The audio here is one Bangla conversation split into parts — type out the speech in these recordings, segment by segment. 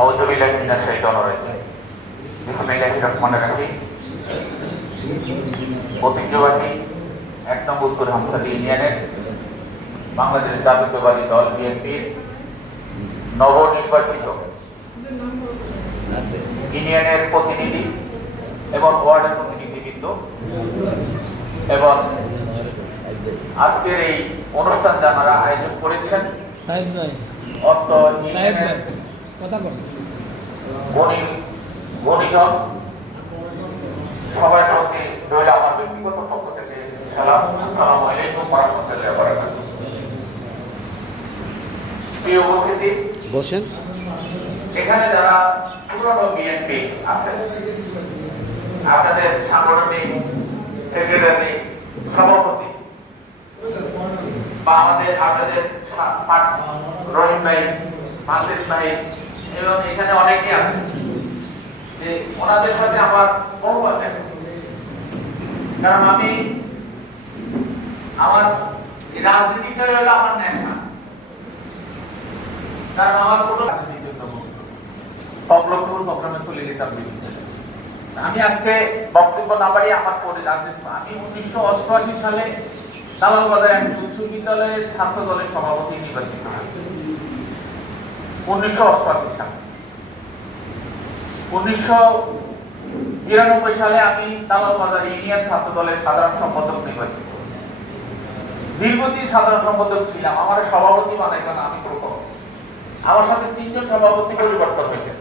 আউযুবিল্লাহি মিনাশ শাইতানির রাজিম। বিসমিল্লাহির রহমানির রহিম। ঐতিহ্যবাহী ১ নং উত্তর হামসালি ইউনিয়নের বাংলাদেশ জাতীয়তাবাদী দল বিএনপির নবনির্বাচিত ইউনিয়নের প্রতিনিধি এবং ওয়ার্ডের প্রতিনিধিবৃন্দ এবং আজকের এই অনুষ্ঠান যারা আয়োজন করেছেন অর্থ গণিজন সবার প্রতি রইল আমার ব্যক্তিগত পক্ষ থেকে সালাম। আসসালামু আলাইকুম ওয়া রাহমাতুল্লাহি ওয়া বারাকাতুহু। প্রিয় উপস্থিতি, বসেন। এখানে যারা পুরনো বিএনপি আছেন, আপনাদের সাংগঠনিক সেক্রেটারি, সভাপতি বা আপনাদের রহিম ভাই, মাসিদ ভাই এবং এখানে অনেকে আছে, যে ওনাদের সাথে আমার বহুবার দেখা, কারণ আমি আমার রাজনীতিটা হলো আমার নেশা। কারণ আমার কোনো রাজনীতির জন্য প্রোগ্রামে চলে যেতাম। আমি আজকে বক্তব্য না পারি আমার রাজনীতি। আমি 1988 সালে দালালবাজার এক উচ্চ বিদ্যালয়ের ছাত্র দলের সভাপতি নির্বাচিত হই। 1988 সালে। 1992 সালে আমি দালালবাজার ইউনিয়ন ছাত্র দলের সাধারণ সম্পাদক নির্বাচিত হই। দীর্ঘদিন সাধারণ সম্পাদক ছিলাম। আমার সভাপতি বানাইল না, আমি ছোট। আমার সাথে 3 জন সভাপতি পরিবর্তন হয়েছে।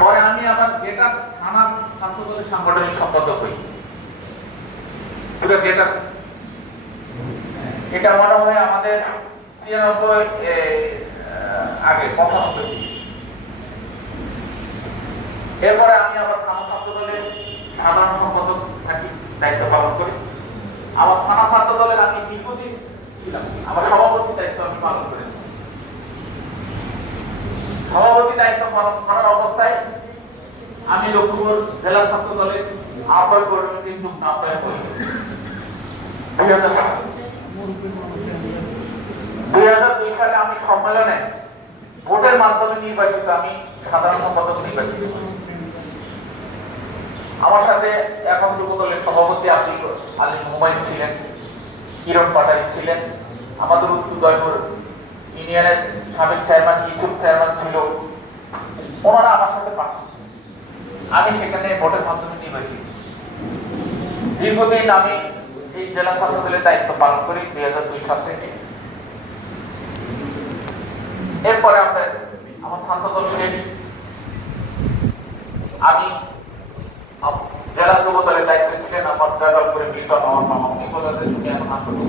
পরে আমি আবার গেটা থানার ছাত্র দলের সাংগঠনিক সম্পাদক হই। গেটা এটা মনে হয় আমাদের 96 আগে 95। এরপরে আমি আবার থানা ছাত্র দলের সাধারণ সম্পাদক থাকি, দায়িত্ব পালন করি। আমার থানা ছাত্র দলের আমি দীর্ঘদিন ছিলাম। আমার সভাপতি দায়িত্ব আমি পালন করেছি। সভাপতি দায়িত্ব পালন করার অবস্থায় আমি লক্ষ্মীপুর জেলা ছাত্র দলের আহ্বায়ক কমিটির যুগ্ম আহ্বায়ক হই। 2002 সালে আমি সম্মেলনে ভোটের মাধ্যমে নির্বাচিত, আমি সাধারণ সম্পাদক নির্বাচিত। আমার সাথে এখন যুব দলের সভাপতি আলী হুমায়ুন ছিলেন, কিরণ পাটারি ছিলেন, আমাদের উত্তর ইউনিয়নের সাবেক চেয়ারম্যান ইউসুফ চেয়ারম্যান ছিল। ওনারা আমার সাথে প্রার্থী ছিলেন। আমি সেখানে ভোটের মাধ্যমে নির্বাচিত। দীর্ঘদিন আমি এই জেলা ছাত্র দলের দায়িত্ব পালন করি 2002 সাল থেকে। এরপরে আমার ছাত্র দল শেষ। আমি জেলা যুব দলের দায়িত্ব ছিলেন আমার করে মিলন আমার মামা এখন আসলে